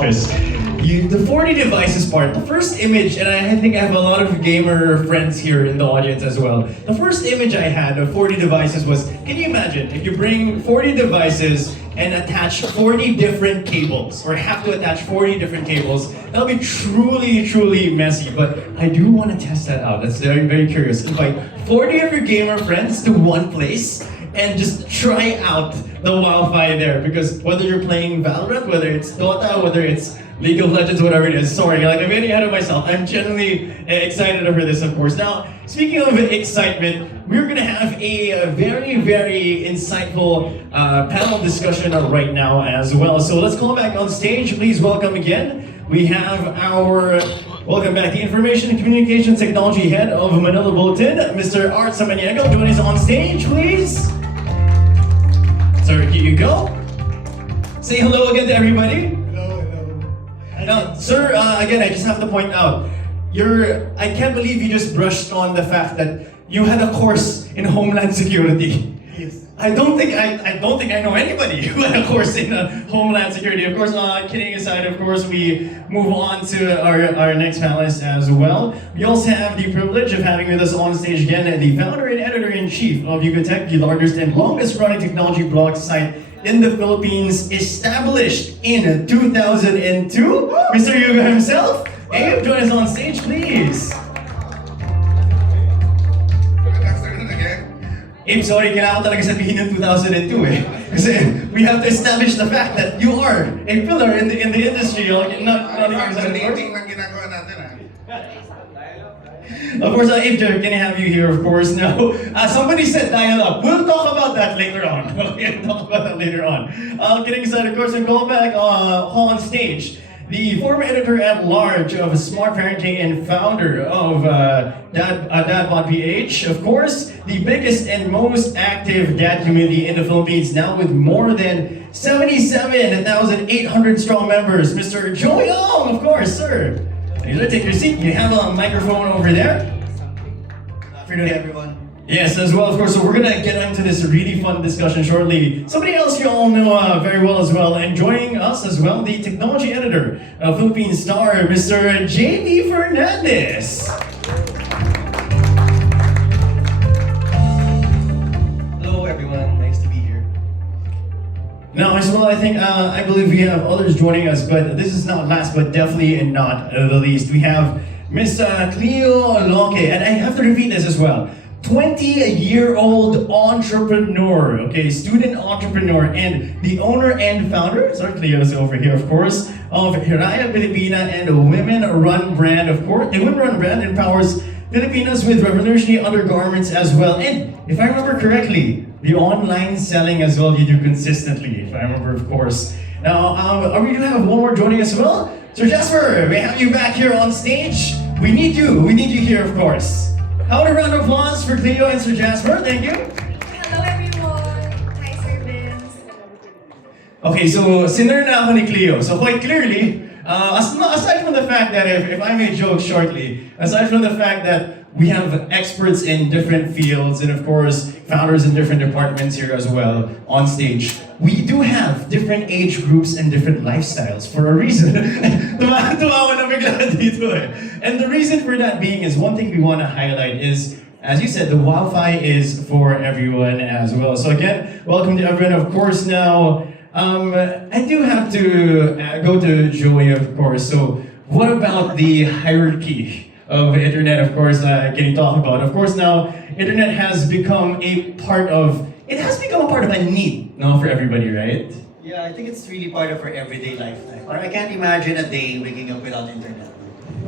The 40 devices part, the first image, and I think I have a lot of gamer friends here in the audience as well. The first image I had of 40 devices was, can you imagine if you bring 40 devices and attach 40 different cables, or have to attach 40 different cables? That'll be truly, truly messy, but I do want to test that out. That's very, very curious. Invite 40 of your gamer friends to one place and just try out the WOWFi there, because whether you're playing Valorant, whether it's Dota, whether it's League of Legends, whatever it is, sorry, like I'm getting ahead of myself. I'm genuinely excited over this, of course. Now, speaking of excitement, we're gonna have a very, very insightful panel discussion right now as well. So let's call back on stage. Please welcome again. We have our, welcome back, the Information and Communications Technology Head of Manila Bulletin, Mr. Art Samaniego. Join us on stage, please. Sir, here you go. Say hello again to everybody. Now, sir, again, I just have to point out, I can't believe you just brushed on the fact that you had a course in Homeland Security. Yes. I don't think I know anybody who had a course in Homeland Security. Of course, kidding aside, of course, we move on to our next panelist as well. We also have the privilege of having with us on stage again the founder and editor-in-chief of Yugatech, the largest and longest-running technology blog site in the Philippines, established in 2002. Mr. Yuga himself. Abe, join us on stage, please. Abe, sorry, kailangan ko talaga sabihin yung 2002 eh. Kasi we have to establish the fact that you are a pillar in the industry. Not Of course, Abe, can I have you here, of course, now. Somebody said dial-up. We'll talk about that later on. We'll talk about that later on. Kidding aside, of course, and call back on stage the former editor-at-large of Smart Parenting and founder of Dadbot PH, of course, the biggest and most active dad community in the Philippines, now with more than 77,800 strong members, Mr. Joey Ong, of course, sir. You want to take your seat? You have a microphone over there. Good afternoon, everyone. Yes, as well, of course. So we're gonna get into this really fun discussion shortly. Somebody else you all know very well as well, and joining us as well, the technology editor of Philippine Star, Mr. J.B. Fernandez. Hello, everyone. Nice to be here. Now, as well, I believe we have others joining us, but this is not last, but definitely and not the least. We have Miss Cleo Loque, and I have to repeat this as well. 20-year-old entrepreneur, okay, student entrepreneur, and the owner and founder, sorry, Cleo's over here, of course, of Hiraya Pilipina and a women-run brand, of course. The women-run brand empowers Filipinas with revolutionary undergarments as well. And if I remember correctly, the online selling as well you do consistently, if I remember, of course. Now, we do have one more joining us as well. Sir Jasper, we have you back here on stage. We need you here, of course. How about a round of applause for Cleo and Sir Jasper? Thank you. Hello everyone! Hi Sir Vince! Okay, so sinner na ako ni Cleo. So quite clearly, aside from the fact that if I may joke shortly, aside from the fact that we have experts in different fields and of course founders in different departments here as well on stage, we do have different age groups and different lifestyles for a reason. Tumawa na bigla dito eh. And the reason for that being is one thing we want to highlight is, as you said, the WOWFi is for everyone as well. So again, welcome to everyone. Of course now, I do have to go to Joey, of course. So what about the hierarchy of internet, of course, getting talked about? Of course now, internet has become a part of a need, no, for everybody, right? Yeah, I think it's really part of our everyday life. Parang I can't imagine a day waking up without internet.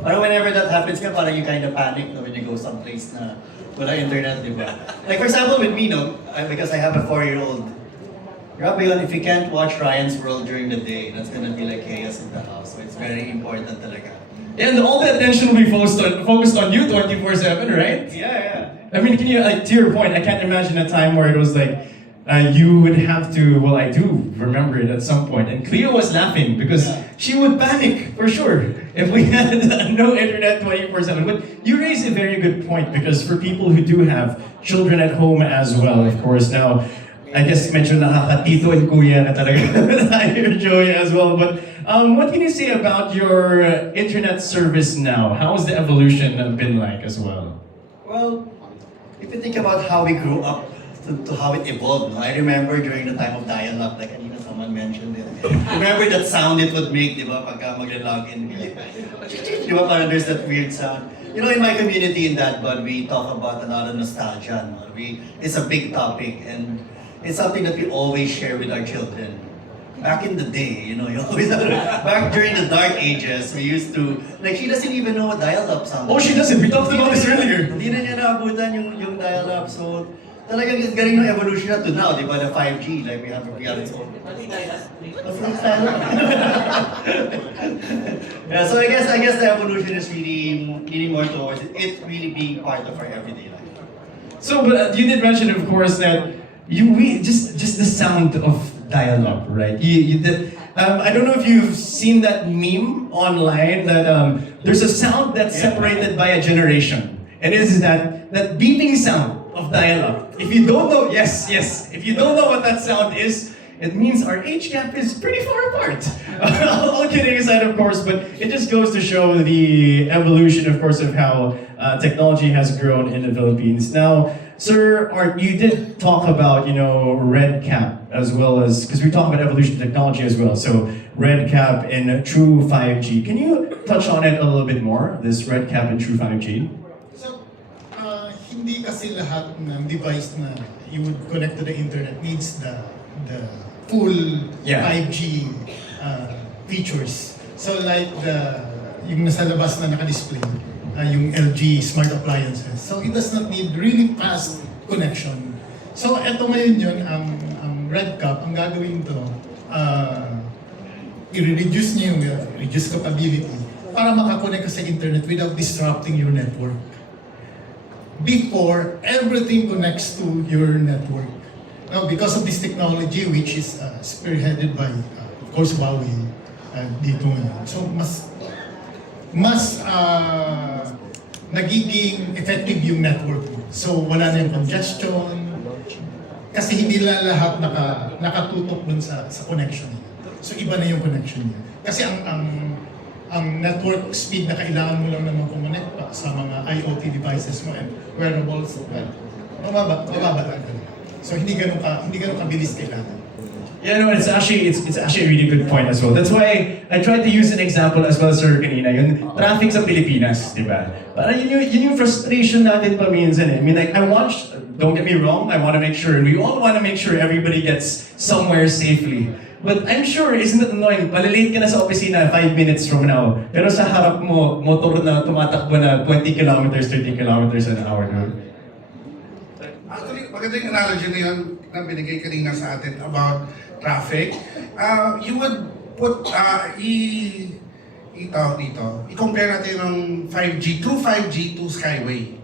Parang whenever that happens, parang you kind of panic when you go someplace na wala internet, di ba? Like for example, with me, because I have a 4-year-old, grabe yun, if you can't watch Ryan's World during the day, that's gonna be like chaos in the house. So it's very important talaga. And all the attention will be focused on you 24/7, right? Yeah. I mean, can you, to your point, I can't imagine a time where it was like, you would have to, well, I do remember it at some point, and Cleo was laughing because she would panic, for sure, if we had no internet 24/7. But you raise a very good point, because for people who do have children at home as well, of course, now, I guess medyo nakakatito and kuya na talaga tayo, Joey, as well. But what can you say about your internet service now? How has the evolution been like as well? Well, if you think about how we grew up to how it evolved, no? I remember during the time of dial-up, like kanina someone mentioned it. Remember that sound it would make, di ba, pagka mag-login. Di ba, parang there's that weird sound. You know, in my community in that, but we talk about a lot of nostalgia. No? It's a big topic, and it's something that we always share with our children. Back in the day, you know, you always back during the dark ages, we used to, like, she doesn't even know what dial-up sounds. Oh, she doesn't. We talked about this earlier. Hindi na niya naabutan yung dial-up. So, talagang galing ng evolution na to now, di ba, the 5G, like we have its own. Yeah, so I guess the evolution is really leaning more towards it really being part of our everyday life. So, but you did mention, of course, that just the sound of dial-up, right? I don't know if you've seen that meme online that there's a sound that's separated by a generation, and it is that beeping sound of dial-up. If you don't know, yes, if you don't know what that sound is, it means our age gap is pretty far apart. All kidding aside, of course, but it just goes to show the evolution, of course, of how technology has grown in the Philippines. Now, Sir Art, you did talk about, Red Cap as well as, because we talk about evolution of technology as well, so Red Cap and True 5G. Can you touch on it a little bit more, this Red Cap and True 5G? So, hindi kasi lahat ng device na you would connect to the internet needs the full 5G features. So like yung nasa labas na naka-display, yung LG smart appliances. So it does not need really fast connection. So eto ngayon yun, ang Red Cap, ang gagawin to, i-reduce niya yung reduce capability para makakonect ka sa internet without disrupting your network. Before, everything connects to your network. Now, because of this technology, which is spearheaded by, of course, WOWFi, dito ngayon. So, mas nagiging effective yung network. So, wala na yung congestion. Kasi hindi lahat nakatutok dun sa connection. So, iba na yung connection niya. Kasi ang network speed na kailangan mo lang naman kumonect pa sa mga IoT devices mo and wearables, mababa talaga. So hindi ganun kabilis kailangan. Yeah, no, it's actually a really good point as well. That's why I tried to use an example as well, sir, kanina, yung traffic sa Pilipinas, di ba? Parang yun yung frustration natin paminsan eh. I mean, like, don't get me wrong, I want to make sure, and we all want to make sure everybody gets somewhere safely. But I'm sure, isn't it annoying? Malilate ka na sa opisina 5 minutes from now. Pero sa harap mo, motor na tumatakbo na 20 kilometers, 30 kilometers an hour. No? Actually, maganda yung analogy na yun na binigay kanina sa atin about traffic. You would put, i-compare natin yung 5G, true 5G to Skyway.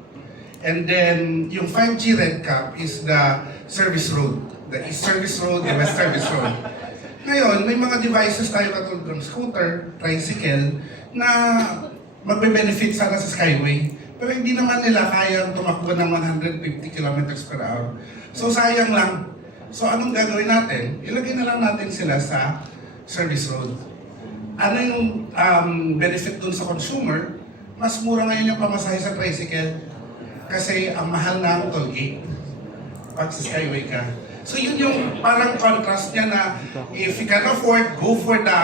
And then, yung 5G Red Cap is the service road. The East Service Road, the West Service Road. Ngayon, may mga devices tayo katulad ng scooter, tricycle, na magbe-benefit sana sa Skyway. Pero hindi naman nila kayang tumakbo ng 150 kilometers per hour. So sayang lang. So anong gagawin natin? Ilagay na lang natin sila sa service road. Ano yung benefit dun sa consumer? Mas mura ngayon yung pamasahe sa tricycle kasi ang mahal na ang toll gate pag sa Skyway ka. So yun yung parang contrast niya na if you can afford, go for the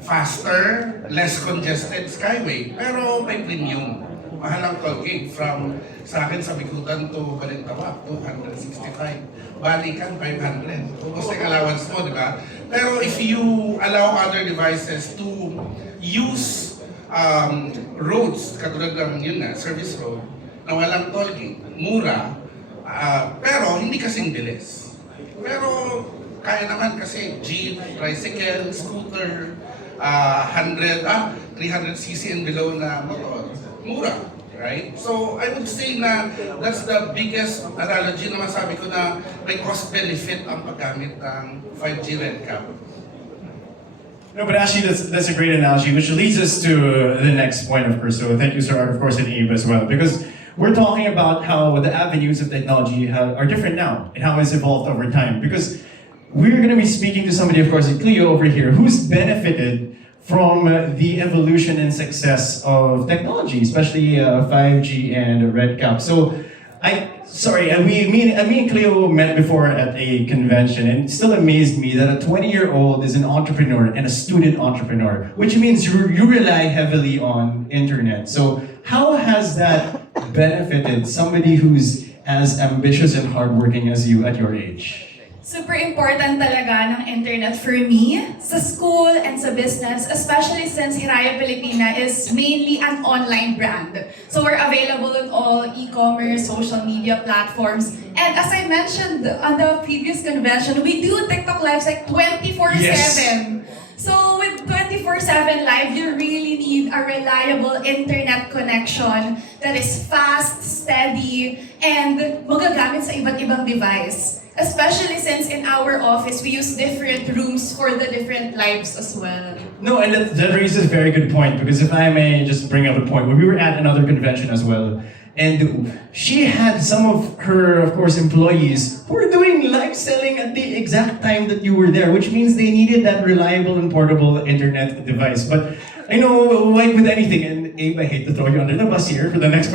faster, less congested Skyway. Pero may premium. Mahal ang toll gate from sa akin sa Bikutan to Balintawak, 265. Balikan, 500. Tapos yung allowance mo, di ba? Pero if you allow other devices to use roads, katulad ng yun nga, service road, na walang toll gate, mura, pero hindi kasing bilis. Pero kaya naman kasi jeep, tricycle, scooter, 300cc and below na motor, mura, right? So I would say na that's the biggest analogy na masabi ko na may cost benefit ang paggamit ng 5G Red Cap. No, but actually that's a great analogy, which leads us to the next point, of course. So thank you, sir, of course, and Eve as well, because we're talking about how the avenues of technology are different now and how it's evolved over time. Because we're going to be speaking to somebody, of course, Cleo over here, who's benefited from the evolution and success of technology, especially 5G and RedCap. So, me and Cleo met before at a convention, and it still amazed me that a 20-year-old is an entrepreneur and a student entrepreneur, which means you rely heavily on internet. So, how has that benefited somebody who's as ambitious and hardworking as you at your age? Super important talaga ng internet for me, sa school and sa business, especially since Hiraya Pilipina is mainly an online brand. So we're available on all e-commerce, social media platforms. And as I mentioned on the previous convention, we do TikTok lives like 24/7. Yes. So with 24/7 live, you really need a reliable internet connection that is fast, steady, and magagamit sa iba't ibang device. Especially since in our office, we use different rooms for the different lives as well. No, and that raises a very good point, because if I may just bring up a point, when we were at another convention as well, and she had some of her, of course, employees who were doing live selling at the exact time that you were there, which means they needed that reliable and portable internet device. But I know, like with anything, and Abe, I hate to throw you under the bus here for the next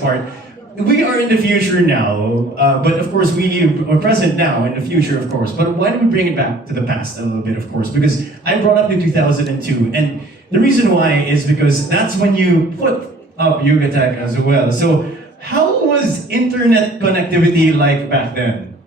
part. We are in the future now, but of course we are present now in the future, of course. But why don't we bring it back to the past a little bit, of course? Because I brought up the 2002, and the reason why is because that's when you put up Yugatech as well. So how was internet connectivity like back then?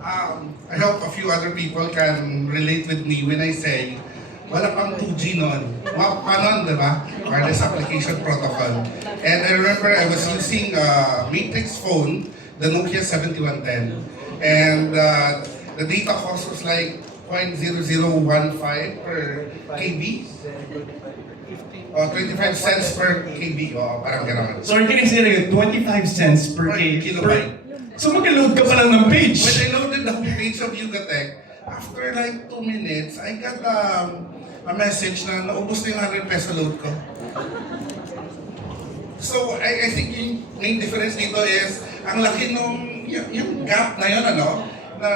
I hope a few other people can relate with me when I say, wala pang 2G noon. WOWFi pa noon, di ba? Wireless Application Protocol. And I remember I was using a Matrix phone, the Nokia 7110. And the data cost was like 0.0015 per KB. Or 25 cents per KB. O, parang gano'n. Sorry, can I say like 25 cents per kilobyte. So mag-load ka pa lang ng page. When I loaded the homepage of Yugatech, after like 2 minutes, I got a message na naubos na yung 100 peso load ko. So, I think yung main difference dito is, ang laki nung, yung gap na yun, ano, na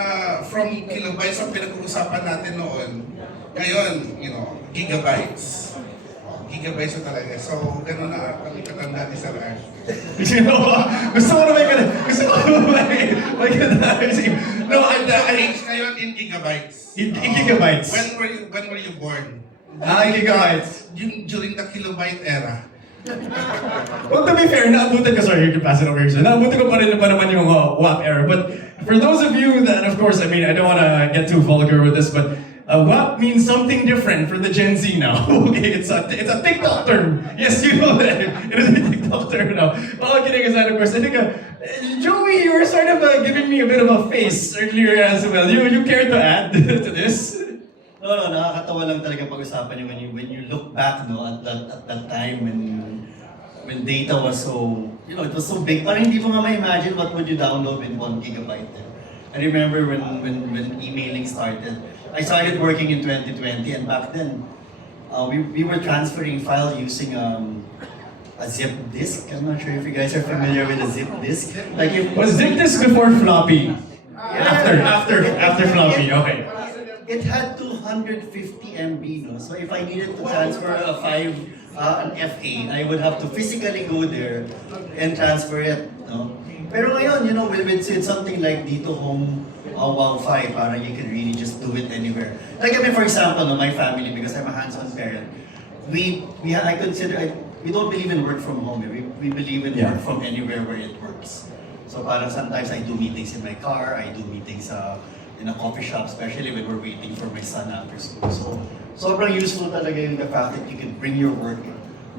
from kilobytes ang pinag-uusapan natin noon, ngayon, gigabytes. Gigabytes na talaga. So, gano'n na ang katandaan ni Sir Ash. Gusto ko na may No, Age ngayon in gigabytes. In gigabytes. When were you born? Gigabytes. During the kilobyte era. Well, to be fair, naabutan ko, sorry, you can pass it over here. So, naabutan ko pa naman yung WAP era. But for those of you that, of course, I mean, I don't want to get too vulgar with this, but WAP means something different for the Gen Z now. Okay, it's a TikTok term. Yes, you know that. It is a TikTok term now. All kidding aside, of course, I think, Joey, you were sort of giving me a bit of a face earlier as well. You care to add to this? No, nakakatawa lang talaga pag-usapan yung when you look back, no, at that time when data was so, it was so big. Parang hindi mo nga ma-imagine what would you download with 1 gigabyte there. I remember when emailing started. I started working in 2020, and back then, we were transferring files using a zip disk. I'm not sure if you guys are familiar with a zip disk. Like Was zip disk before floppy? After floppy, okay. It had 250 MB, no? So if I needed to transfer an FA, I would have to physically go there and transfer it, no? Pero ngayon, with something like Dito Home, WOWFi, parang you can really just do it anywhere. Like, I mean, for example, my family, because I'm a hands-on parent, we don't believe in work from home. We believe in work from anywhere where it works. So parang sometimes I do meetings in my car, I do meetings in a coffee shop, especially when we're waiting for my son after school. So, sobrang useful talaga yung the fact that you can bring your work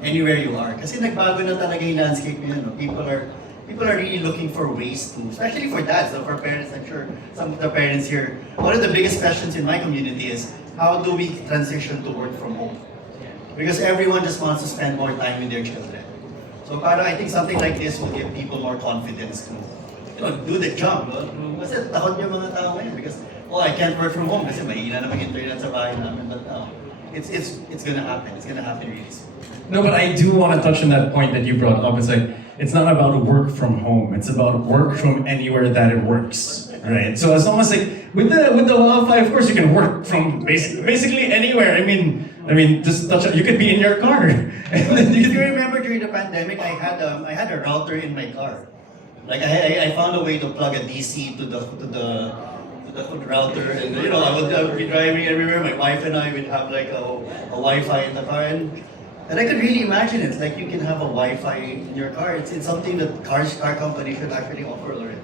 anywhere you are. Kasi nagbago na talaga yung landscape ngayon. No? People are really looking for ways to, especially for dads, so for parents, I'm sure some of the parents here, one of the biggest questions in my community is, how do we transition to work from home? Because everyone just wants to spend more time with their children. So I think something like this will give people more confidence to do the job. No? Kasi takot yung mga tao ngayon because, I can't work from home kasi mahina naman internet sa bahay namin. But it's gonna happen. It's gonna happen really soon. No, but I do want to touch on that point that you brought up. It's like, it's not about work from home. It's about work from anywhere that it works, right? So as long as like with the WOWFi, of course you can work from basically anywhere. I mean, just touch. You could be in your car. And then Do you you can, remember during the pandemic, I had a router in my car. Like I found a way to plug a DC to the router, and I would be driving everywhere. My wife and I would have like a Wi-Fi in the car, and I could really imagine it. Like you can have a Wi-Fi in your car. It's something that car companies should actually offer already.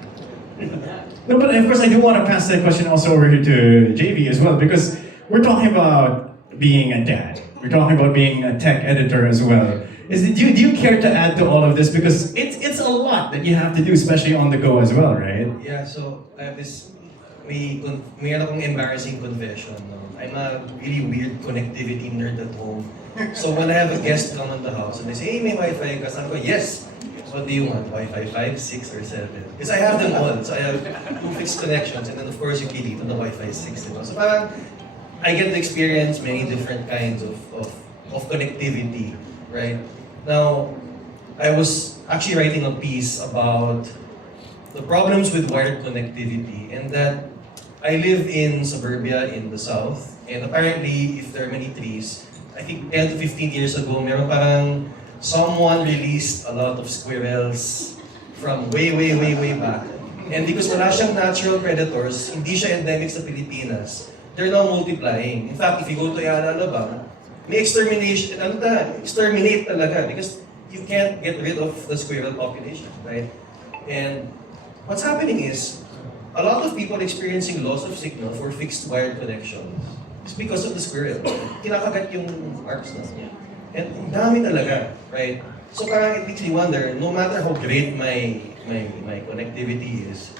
no, but of course I do want to pass that question also over here to JV as well, because we're talking about being a dad. We're talking about being a tech editor as well. Do you care to add to all of this, because it's a lot that you have to do, especially on the go as well, right? Yeah, so I have this, may akong embarrassing confession. No? I'm a really weird connectivity nerd at home. So when I have a guest come in the house and they say, hey, may Wi-Fi ka? Sabi ko, yes. What do you want? Wi-Fi 5, 6, or 7? Because I have them all. So I have 2 fixed connections, and then of course you can dito the Wi-Fi 6. Diba? So parang I get to experience many different kinds of connectivity, right? Now, I was actually writing a piece about the problems with wired connectivity, and that I live in suburbia in the south, and apparently if there are many trees, I think 10 to 15 years ago, meron parang someone released a lot of squirrels from way back. And because wala siyang natural predators, hindi siya endemic sa Pilipinas, they're now multiplying. In fact, if you go to Ayala, Alabang, may exterminate talaga because you can't get rid of the squirrel population, right? And what's happening is, a lot of people experiencing loss of signal for fixed wired connections. It's because of the squirrel. Kinakagat yung arcs na. And ang dami talaga, right? So parang it makes me wonder, no matter how great my connectivity is,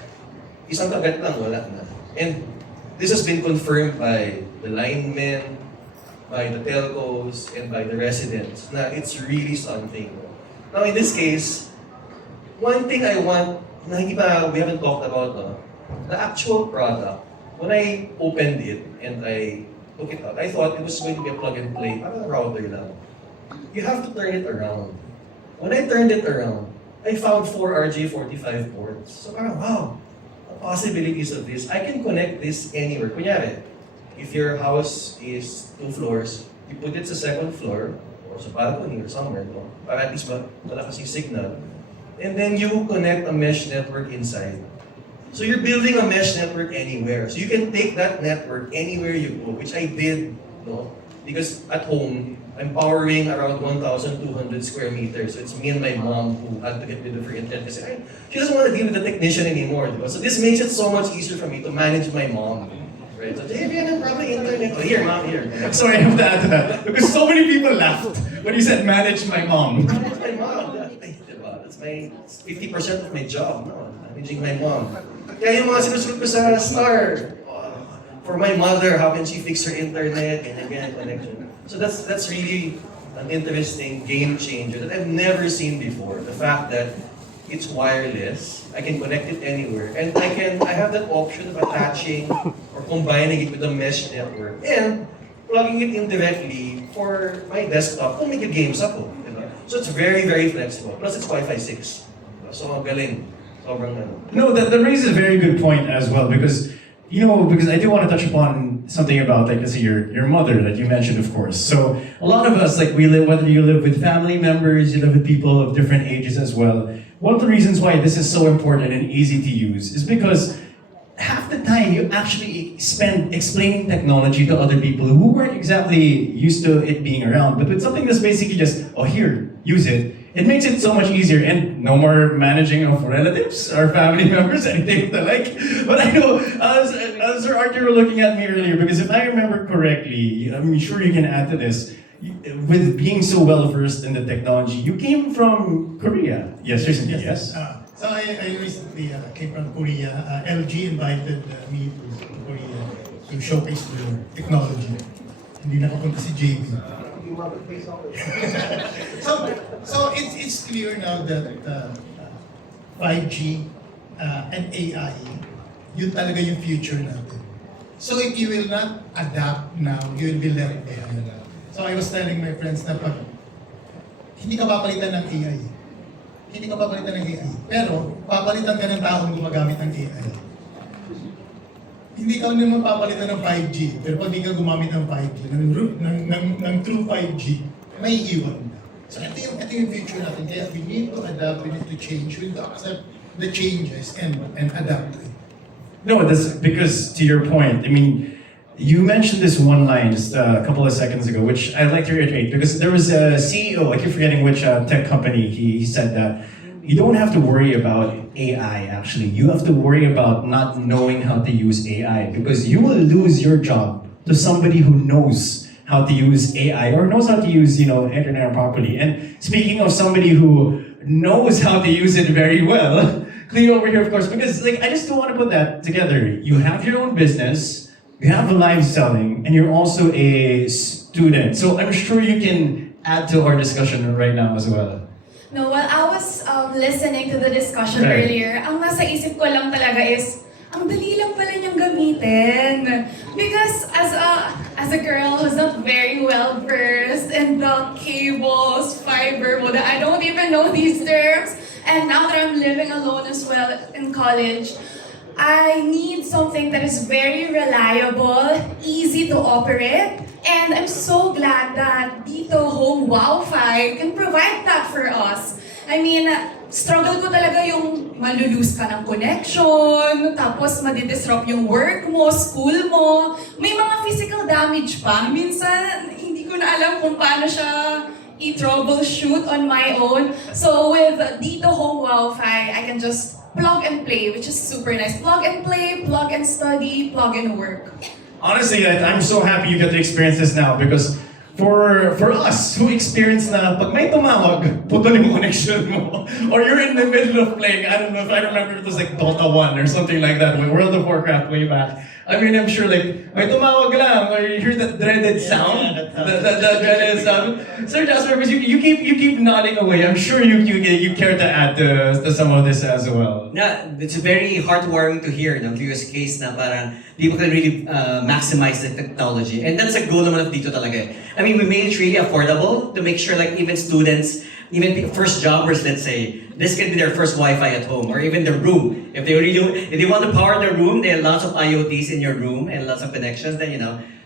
isang kagat lang, wala na. And this has been confirmed by the linemen, by the telcos, and by the residents, na it's really something. Now in this case, one thing I want, na we haven't talked about, the actual product, when I opened it and I took it out, I thought it was going to be a plug and play, parang router lang. You have to turn it around. When I turned it around, I found 4 RJ45 ports. So parang, wow, the possibilities of this. I can connect this anywhere. Kunyari, if your house is 2 floors, you put it sa 2nd floor, or sa balcony or somewhere, no? Para at least malakas yung signal. And then you connect a mesh network inside. So you're building a mesh network anywhere. So you can take that network anywhere you go, which I did, no? Because at home, I'm powering around 1,200 square meters. So it's me and my mom who had to get rid of her internet kasi she doesn't want to deal with the technician anymore. Diba? So this makes it so much easier for me to manage my mom. Right? So, hey, probably internet. Oh, here, mom, here. Sorry, I have to add to that, because so many people laughed when you said manage my mom. Manage my mom. That's my 50% of my job, no? Managing my mom. Kaya yung mga sinusunod ko sa Star, for my mother, how can she fix her internet and again connection? So that's really an interesting game changer that I've never seen before. The fact that it's wireless, I can connect it anywhere, and I have that option of attaching or combining it with a mesh network and plugging it in directly for my desktop kung may games ako. Diba? So it's very, very flexible. Plus it's Wi-Fi 6. Diba? So ang galing. Sobrang ano. No, that raises a very good point as well, because because I do want to touch upon something about, like, let's say your mother that you mentioned, of course. So a lot of us, like, we live, whether you live with family members, you live with people of different ages as well. One of the reasons why this is so important and easy to use is because half the time you actually spend explaining technology to other people who weren't exactly used to it being around. But with something that's basically just, oh, here, use it, it makes it so much easier, and no more managing of relatives or family members, anything of the like. But I know, Sir Art, you were looking at me earlier, because if I remember correctly, I'm sure you can add to this, with being so well versed in the technology, you came from Korea. Yes, recently, yes? So I recently came from Korea. LG invited me to Korea to showcase their technology. Hindi nakapunta si JB. so it's clear now that 5G and AI, yun talaga yung future natin. So if you will not adapt now, you will be left behind. So I was telling my friends na pag hindi ka papalitan ng AI. Hindi ka papalitan ng AI. Pero papalitan ka ng taong gumagamit ng AI. Hindi ka naman papalitan ng 5G. Pero pag di ka gumamit ng 5G, ng true 5G, may iwan. So ito yung future natin. Kaya we need to adapt, we need to change, we need to accept the changes and adapt to it. No, that's because to your point, I mean, you mentioned this one line just a couple of seconds ago, which I'd like to reiterate because there was a CEO, I keep forgetting which tech company, he said that you don't have to worry about AI actually. You have to worry about not knowing how to use AI because you will lose your job to somebody who knows how to use AI or knows how to use, internet properly. And speaking of somebody who knows how to use it very well, Cleo over here, of course, because I just don't want to put that together. You have your own business, you have a live selling, and you're also a student. So I'm sure you can add to our discussion right now as well. No, while I was listening to the discussion Right. earlier, ang nasa isip ko lang talaga is, ang dali lang pala niyang gamitin. Because as a girl who's not very well versed in the cables, fiber, I don't even know these terms. And now that I'm living alone as well in college, I need something that is very reliable, easy to operate, and I'm so glad that dito home WOWFi can provide that for us. I mean, struggle ko talaga yung malulose ka ng connection, tapos madidisrupt yung work mo, school mo, may mga physical damage pa. Minsan, hindi ko na alam kung paano siya i-troubleshoot on my own. So with Dito Home WOWFi, I can just plug and play, which is super nice. Plug and play, plug and study, plug and work. Honestly, I'm so happy you get to experience this now because for us who experience na pag may tumawag, putol yung connection mo. Or you're in the middle of playing, I don't know if I remember it was like Dota 1 or something like that, with World of Warcraft way back. I mean, I'm sure may tumawag lang, or you hear that dreaded sound. The dreaded sound. Sir Jasper, because you keep nodding away. I'm sure you care to add to some of this as well. Yeah, it's very heartwarming to hear, curious case na parang people can really maximize the technology. And that's a goal naman of dito talaga. I mean, we made it really affordable to make sure even students, even first jobbers, let's say, this can be their first Wi-Fi at home, or even the room. If they want to power their room, there are lots of IoTs in your room and lots of connections, then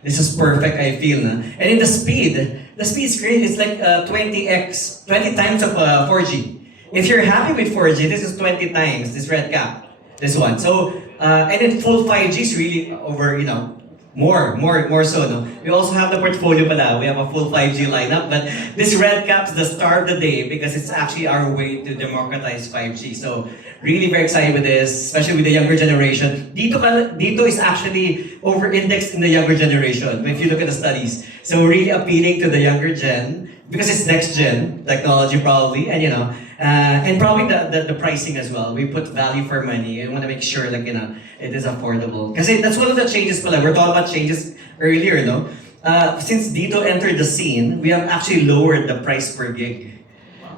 this is perfect, I feel. And in the speed is great. It's like 20 times of 4G. If you're happy with 4G, this is 20 times, this red cap, this one. So, and then full 5G is really over, more so, no? We also have the portfolio pala. We have a full 5G lineup, but this red cap's the star of the day because it's actually our way to democratize 5G. So, really very excited with this, especially with the younger generation. Dito is actually over-indexed in the younger generation, if you look at the studies. So, really appealing to the younger gen, because it's next gen technology probably, and probably the pricing as well. We put value for money and want to make sure it is affordable. Kasi that's one of the changes pala. We're talking about changes earlier, no? Since Dito entered the scene, we have actually lowered the price per gig.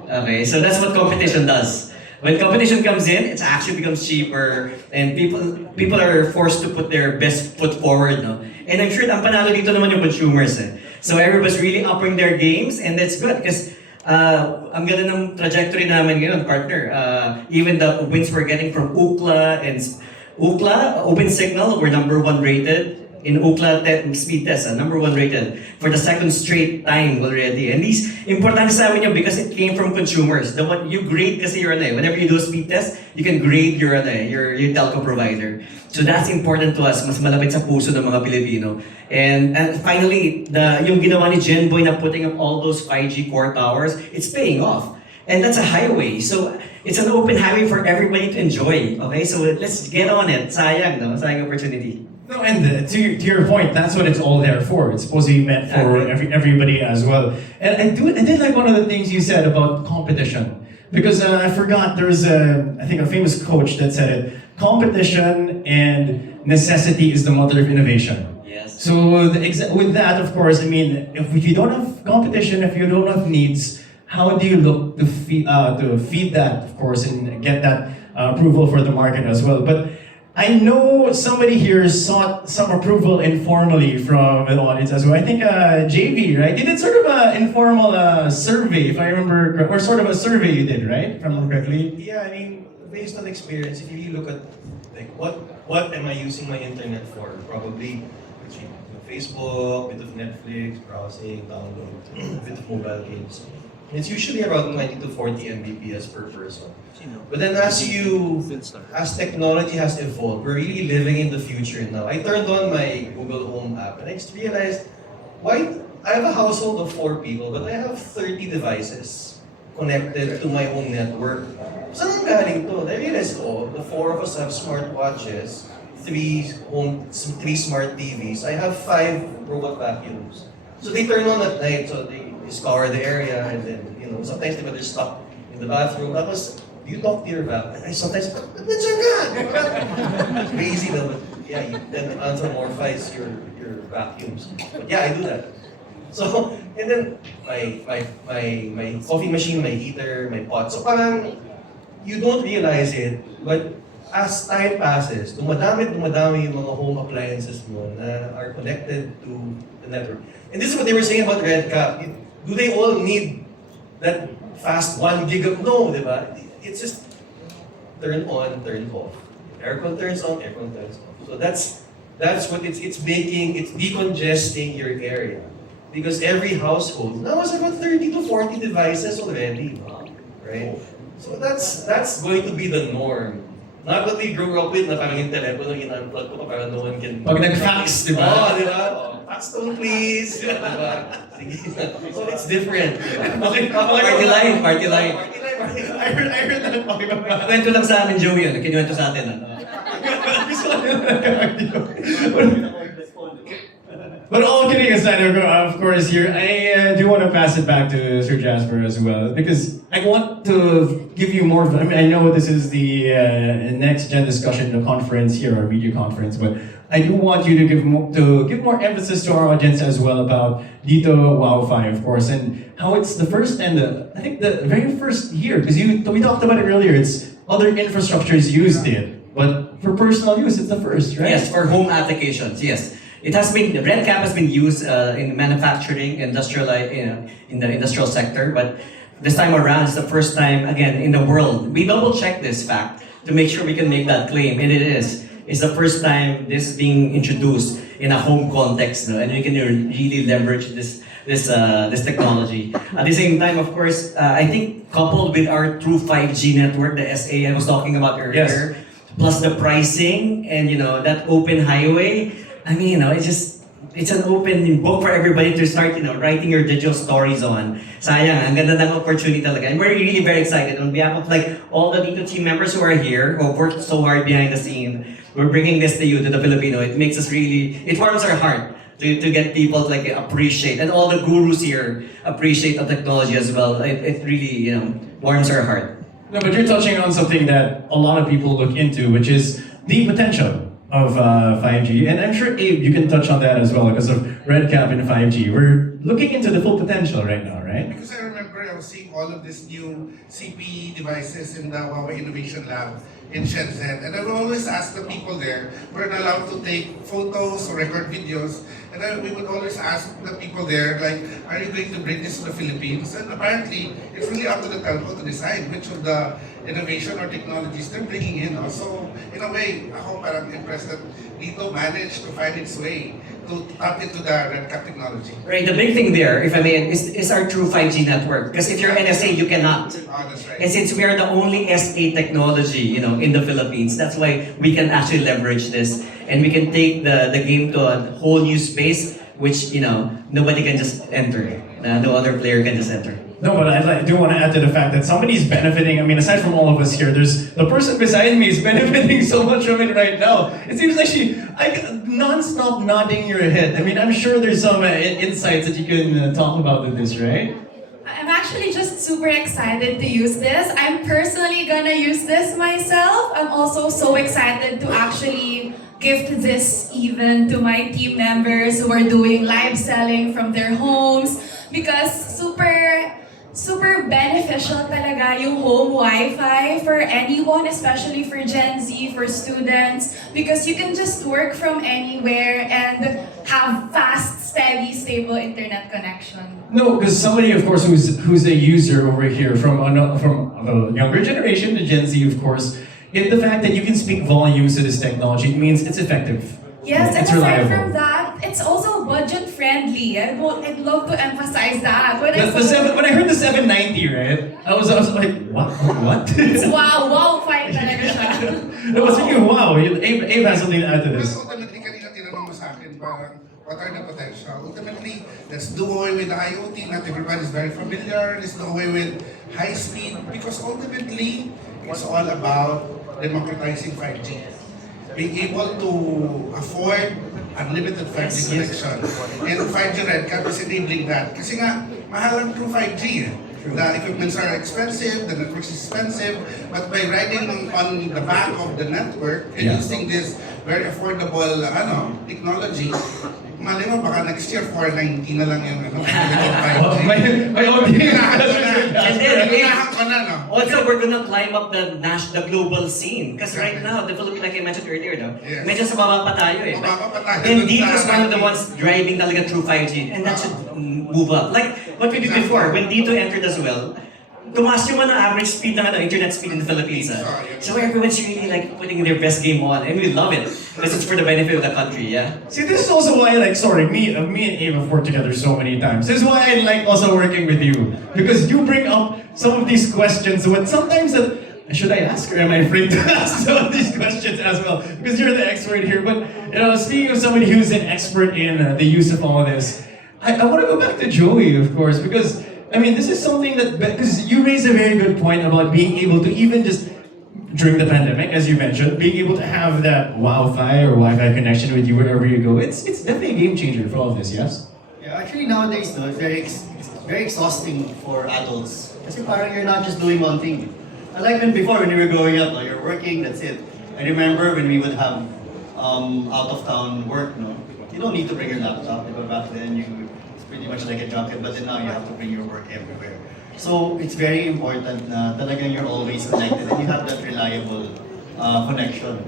Okay, so that's what competition does. When competition comes in, it actually becomes cheaper, and people are forced to put their best foot forward, no? And I'm sure ang panalo dito naman yung consumers, eh. So everybody's really upping their games, and that's good because ang ganda ng trajectory namin ngayon, partner. Even the wins we're getting from Ookla and Open Signal, we're number 1 rated. In Ookla speed test, number 1 rated for the second straight time already. And these importante sa amin yun because it came from consumers. The one you grade kasi whenever you do a speed test, you can grade your telco provider. So that's important to us, mas malapit sa puso ng mga Pilipino. And finally, yung ginawa ni Genboy na putting up all those 5G core towers, it's paying off. And that's a highway. So it's an open highway for everybody to enjoy. Okay, so let's get on it. Sayang, no? Sayang opportunity. No, and to your point, that's what it's all there for. It's supposed to be meant for everybody as well. And I did like one of the things you said about competition. Because I forgot, there was I think a famous coach that said it, competition and necessity is the mother of innovation. Yes. So with that, of course, I mean, if you don't have competition, if you don't have needs, how do you look to feed that, of course, and get that approval for the market as well? But I know somebody here sought some approval informally from the audience as well. I think JV, right? You did sort of an informal survey, if I remember, or sort of a survey you did, right? If I remember correctly. Yeah, I mean, based on experience, if you look at like what am I using my internet for? Probably Facebook, bit of Netflix, browsing, download, bit of mobile games. And it's usually around 20 to 40 Mbps per person. But then as technology has evolved, we're really living in the future now. I turned on my Google Home app and I just realized, why I have a household of 4 people, but I have 30 devices connected to my home network. Saan ang galing to? I realized, the 4 of us have smartwatches, 3 smart TVs. I have 5 robot vacuums. So they turn on at night, so they scour the area, and then, sometimes they're stuck in the bathroom. Tapos, you talk to your vacuum. I sometimes, nandiyan ka! Crazy though, but yeah, you then anthropomorphize your vacuums. But yeah, I do that. So, and then, my coffee machine, my heater, my pot. So parang, you don't realize it, but as time passes, dumadami yung mga home appliances mo na are connected to the network. And this is what they were saying about RedCap. Do they all need that fast 1 gig? No, di ba? It's just turn on, turn off. Aircon turns on, aircon turns off. So that's what it's making, it's decongesting your area. Because every household now has about 30 to 40 devices already. Right? So that's going to be the norm. Not what we grew up with na parang yung telepono, in-unplug ko pa para no one can... Pag nag-fax, di ba? Di ba? Fax tone please! Di ba? Sige. So it's different. Party line, party line. I heard that. Okay, bye. Kwento lang sa amin, Joey, yun. Kinuwento sa atin. But all kidding aside, of course, here, I do want to pass it back to Sir Jasper as well, because I want to give you more, I know this is the next gen discussion, the conference here, our media conference, but I do want you to give more emphasis to our audience as well about Dito WOWFi, of course, and how it's the first and I think the very first year, because we talked about it earlier, it's other infrastructures used it, but for personal use, it's the first, right? Yes, for home applications, yes. It has been, RedCap has been used in manufacturing, in the industrial sector, but this time around, it's the first time, again, in the world. We double-checked this fact to make sure we can make that claim, and it is. It's the first time this is being introduced in a home context, and we can really leverage this technology. At the same time, of course, I think coupled with our true 5G network, the SA I was talking about earlier, plus the pricing and that open highway, I mean, it's an open book for everybody to start, writing your digital stories on. Sayang, ang ganda ng opportunity talaga. And we're really very excited on behalf of all the Dito team members who are here, who have worked so hard behind the scene. We're bringing this to you, to the Filipino. It makes us it warms our heart to get people to appreciate, and all the gurus here appreciate the technology as well. It really, warms our heart. No, but you're touching on something that a lot of people look into, which is the potential of 5G. And I'm sure, Abe, you can touch on that as well because of RedCap and 5G. We're looking into the full potential right now, right? Because I remember I was seeing all of these new CPE devices in the WOWFi Innovation Lab in Shenzhen. And I would always ask the people there, we're not allowed to take photos or record videos. And then we would always ask the people there, are you going to bring this to the Philippines? And apparently, it's really up to the telco to decide which of the innovation or technologies they're bringing in. So, in a way, ako parang impressed that Dito managed to find its way to tap into the RedCap technology. Right, the big thing there, if I may, is our true 5G network. Because if you're NSA, you cannot. Oh, that's right. And since we are the only SA technology, in the Philippines, that's why we can actually leverage this. And we can take the game to a whole new space, which, nobody can just enter. No other player can just enter. No, but I do want to add to the fact that somebody's benefiting. I mean, aside from all of us here, there's the person beside me is benefiting so much from it right now. It seems like non-stop nodding your head. I mean, I'm sure there's some insights that you can talk about with this, right? I'm actually just super excited to use this. I'm personally gonna use this myself. I'm also so excited to actually gift this even to my team members who are doing live selling from their homes, because super super beneficial talaga yung home Wi-Fi for anyone, especially for Gen Z, for students, because you can just work from anywhere and have fast, steady, stable internet connection. No, because somebody, of course, who's a user over here from a younger generation, the Gen Z, of course, the fact that you can speak volumes to this technology, it means it's effective. Yes, and it's aside reliable. from that, it's also budget friendly. I'd love to emphasize that. When I heard the 790, right? I was like, what? It's WOWFi talaga siya. It was thinking, wow. Abe has something to add to this. Pero ultimately, kanina tinanong mo sa akin, parang, what are the potential? Ultimately, let's do away with the IoT. Not everybody is very familiar. Let's do away with high speed. Because ultimately, it's all about democratizing 5G. Being able to afford unlimited 5G connection. And 5G Red Cap is enabling that. Kasi nga, mahal ang true 5G. The equipments are expensive, the network is expensive, but by riding on the back of the network and using this very affordable technology, mali mo, baka next year 490 na lang yung 5G. May OT. And then, Nagunahan ko na, no? also, we're gonna climb up the global scene. Because right now, the Philippines, like I mentioned earlier, no? Yes. Medyo sa baba pa tayo eh. Mababa pa tayo And dun dito sa is one of the 5G. ones driving talaga through 5G. And that should move up. Like what we did before, when Dito entered as well, tumaas yung mga average speed ng internet speed in the Philippines. So everyone's really like putting their best game on, and we love it because it's for the benefit of the country. Yeah. See, this is also why, me and Abe have worked together so many times. This is why I like also working with you. Because you bring up some of these questions when sometimes should I ask or am I afraid to ask some of these questions as well? Because you're the expert here. But speaking of somebody who's an expert in the use of all of this, I want to go back to Joey, of course, because this is something because you raised a very good point about being able to even just during the pandemic, as you mentioned, being able to have that WOWFi or Wi-Fi connection with you wherever you go. It's definitely a game changer for all of this, yes? Yeah, actually nowadays, no, it's very exhausting for adults. Kasi parang you're not just doing one thing. Unlike when we were growing up, no, you're working, that's it. I remember when we would have out-of-town work, no? You don't need to bring your laptop. But back then, it's pretty much like a junket, but then now you have to bring your work everywhere. So it's very important na talagang you're always connected and you have that reliable connection.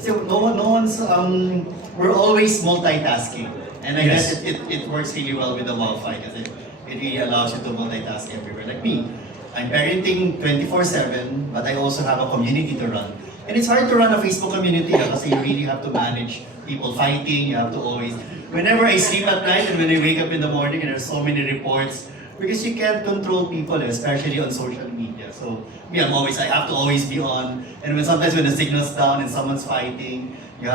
So we're always multitasking. And I guess it works really well with the WOWFi because it really allows you to multitask everywhere. Like me, I'm parenting 24/7, but I also have a community to run. And it's hard to run a Facebook community because you really have to manage people fighting, you have to always... Whenever I sleep at night and when I wake up in the morning and there's so many reports, because you can't control people, especially on social media. So I have to always be on. And sometimes when the signal's down and someone's fighting, you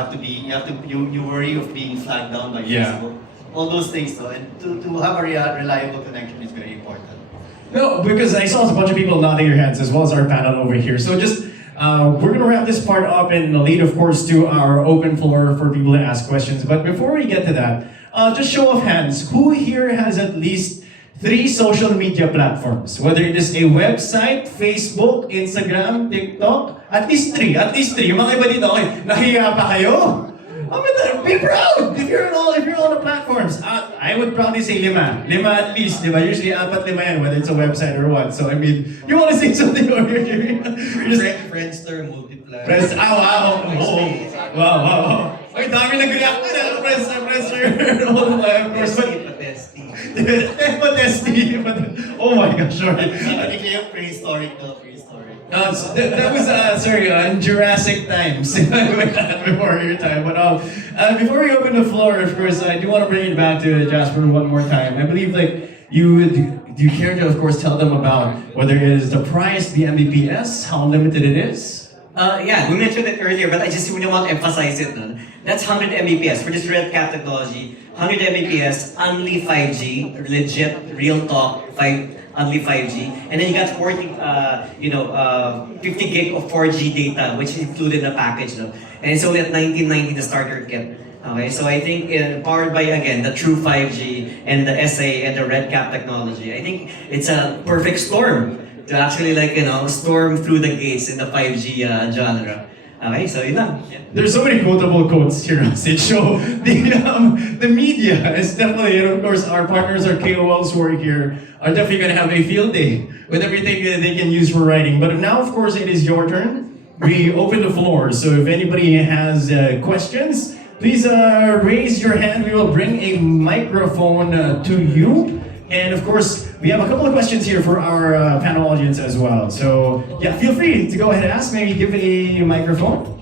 worry of being flagged down by Facebook. All those things though, and to have a reliable connection is very important. No, because I saw a bunch of people nodding their heads as well as our panel over here. So we're gonna wrap this part up and lead, of course, to our open floor for people to ask questions. But before we get to that, just show of hands, who here has at least 3 social media platforms? Whether it is a website, Facebook, Instagram, TikTok, at least 3. Yung mga iba dito, okay, nahiya pa kayo? Be proud if you're on all the platforms. I would probably say 5 at least, di ba? Usually 4-5 yan, whether it's a website or what. So you want to say something over here? Friendster, Multiply. Wow. Ay, dami nag-react na. Friendster, Multiply, of course. Testy. Oh my gosh, sorry. Prehistoric. That was in Jurassic times before your time. But before we open the floor, of course, I do want to bring it back to Jasper one more time. I believe do you care to, of course, tell them about whether it is the price, the Mbps, how limited it is? Yeah, we mentioned it earlier, but I just really want to emphasize it. No? That's 100 Mbps for this Red Cap technology. 100 Mbps, only 5G, legit, real talk, only 5G. And then you got 50 gig of 4G data, which is included in the package. No? And it's only at $19.90 the starter kit. Okay, so I think powered by, again, the true 5G and the SA and the Red Cap technology, I think it's a perfect storm to actually storm through the gates in the 5G genre. Okay, so yun lang. There's so many quotable quotes here on stage. So the media is definitely, and of course our partners, our KOLs who are here, are definitely going to have a field day with everything that they can use for writing. But now, of course, it is your turn. We open the floor. So if anybody has questions, please raise your hand. We will bring a microphone to you. And of course, we have a couple of questions here for our panel audience as well. So yeah, feel free to go ahead and ask. Maybe give a microphone.